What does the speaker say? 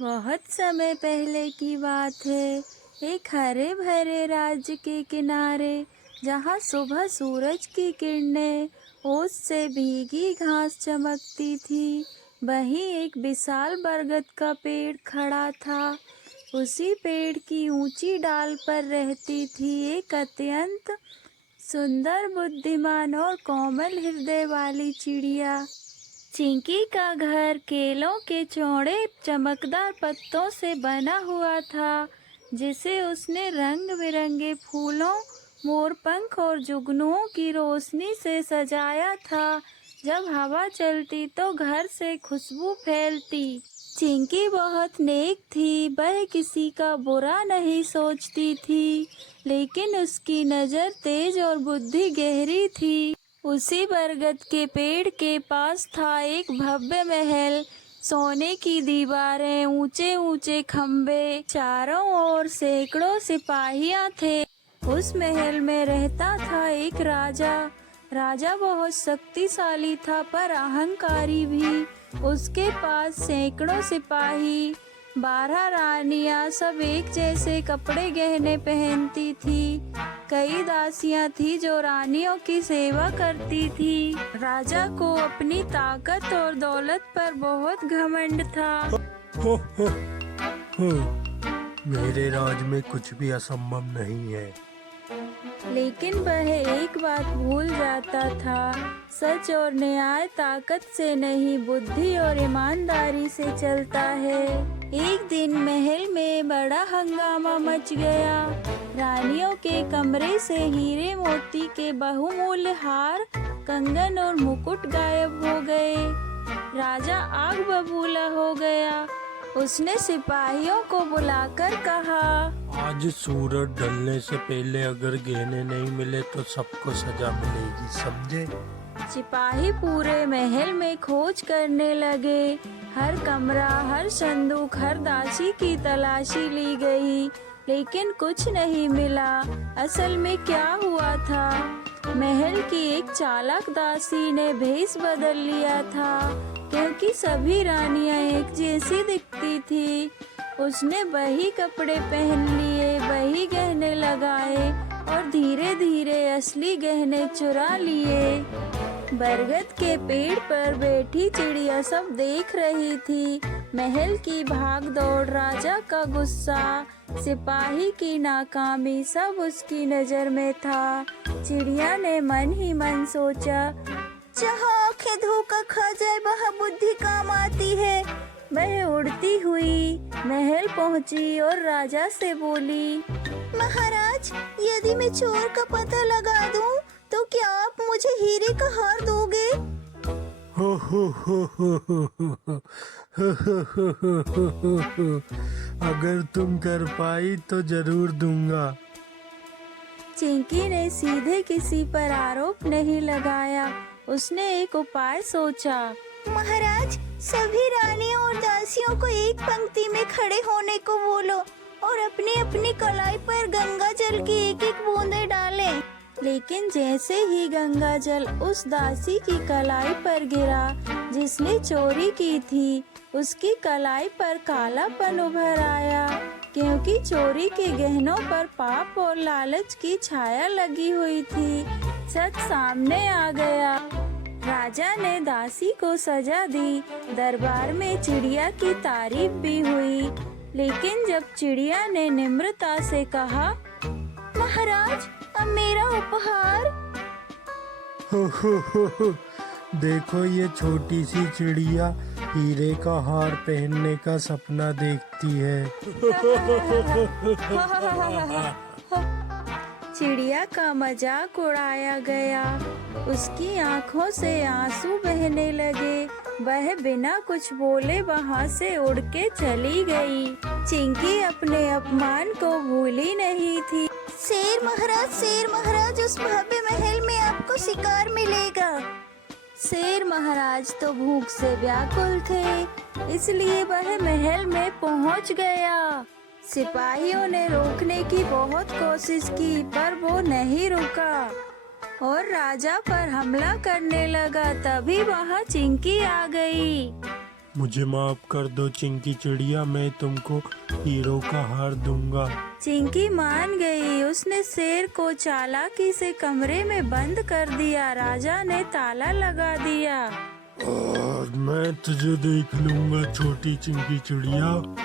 बहुत समय पहले की बात है। एक हरे भरे राज्य के किनारे, जहाँ सुबह सूरज की किरणें ओस से भीगी घास चमकती थी, वहीं एक विशाल बरगद का पेड़ खड़ा था। उसी पेड़ की ऊंची डाल पर रहती थी एक अत्यंत सुंदर, बुद्धिमान और कोमल हृदय वाली चिड़िया। चिंकी का घर केलों के चौड़े चमकदार पत्तों से बना हुआ था, जिसे उसने रंग बिरंगे फूलों, मोरपंख और जुगनुओं की रोशनी से सजाया था। जब हवा चलती तो घर से खुशबू फैलती। चिंकी बहुत नेक थी, वह किसी का बुरा नहीं सोचती थी, लेकिन उसकी नज़र तेज और बुद्धि गहरी थी। उसी बरगद के पेड़ के पास था एक भव्य महल। सोने की दीवारें, ऊंचे ऊंचे खम्भे, चारों ओर सैकड़ों सिपाहियां थे। उस महल में रहता था एक राजा। राजा बहुत शक्तिशाली था, पर अहंकारी भी। उसके पास सैकड़ों सिपाही, 12 रानियां, सब एक जैसे कपड़े गहने पहनती थी। कई दासियां थी जो रानियों की सेवा करती थी। राजा को अपनी ताकत और दौलत पर बहुत घमंड था। हो हो हो। मेरे राज में कुछ भी असंभव नहीं है। लेकिन वह एक बात भूल जाता था, सच और न्याय ताकत से नहीं, बुद्धि और ईमानदारी से चलता है। एक दिन महल में बड़ा हंगामा मच गया। रानियों के कमरे से हीरे मोती के बहुमूल्य हार, कंगन और मुकुट गायब हो गए। राजा आग बबूला हो गया। उसने सिपाहियों को बुलाकर कहा, आज सूरज ढलने से पहले अगर गहने नहीं मिले तो सबको सजा मिलेगी, समझे? सिपाही पूरे महल में खोज करने लगे। हर कमरा, हर संदूक, हर दासी की तलाशी ली गई, लेकिन कुछ नहीं मिला। असल में क्या हुआ था, महल की एक चालाक दासी ने भेष बदल लिया था, क्योंकि सभी रानियां एक जैसी दिखती थी। उसने वही कपड़े पहन लिए, वही गहने लगाए और धीरे धीरे असली गहने चुरा लिए। बरगद के पेड़ पर बैठी चिड़िया सब देख रही थी। महल की भाग दौड़, राजा का गुस्सा, सिपाही की नाकामी, सब उसकी नजर में था। चिड़िया ने मन ही मन सोचा, जहाँ आंखें धोखा खा जाए वहाँ बुद्धि काम आती है। वह उड़ती हुई महल पहुँची और राजा से बोली, महाराज, यदि मैं चोर का पता लगा दूं, तो क्या आप मुझे हीरे का हार दोगे? हो हो हो हो हो हो हो। अगर तुम कर पाई तो जरूर दूंगा। चिंकी ने सीधे किसी पर आरोप नहीं लगाया। उसने एक उपाय सोचा। महाराज, सभी रानियों और दासियों को एक पंक्ति में खड़े होने को बोलो और अपनी अपनी कलाई पर गंगा जल की एक एक बूंदे डालें। लेकिन जैसे ही गंगा जल उस दासी की कलाई पर गिरा जिसने चोरी की थी, उसकी कलाई पर कालापन उभर आया, क्योंकि चोरी के गहनों पर पाप और लालच की छाया लगी हुई थी। सच सामने आ गया। राजा ने दासी को सजा दी। दरबार में चिड़िया की तारीफ भी हुई, लेकिन जब चिड़िया ने निम्रता से कहा, महाराज, अब मेरा उपहार। हो। देखो, ये छोटी सी चिड़िया हीरे का हार पहनने का सपना देखती है। चिड़िया का मजाक उड़ाया गया। उसकी आंखों से आंसू बहने लगे। वह बिना कुछ बोले वहाँ से उड़ के चली गई। चिंकी अपने अपमान को भूली नहीं थी। शेर महाराज, उस भव्य महल में आपको शिकार मिलेगा। शेर महाराज तो भूख से व्याकुल थे, इसलिए वह महल में पहुँच गया। सिपाहियों ने रोकने की बहुत कोशिश की, पर वो नहीं रुका और राजा पर हमला करने लगा। तभी वहाँ चिंकी आ गई। मुझे माफ कर दो चिंकी चिड़िया, मैं तुमको हीरो का हार दूंगा। चिंकी मान गई। उसने शेर को चालाकी से कमरे में बंद कर दिया। राजा ने ताला लगा दिया। और मैं तुझे देख लूंगा छोटी चिंकी चिड़िया।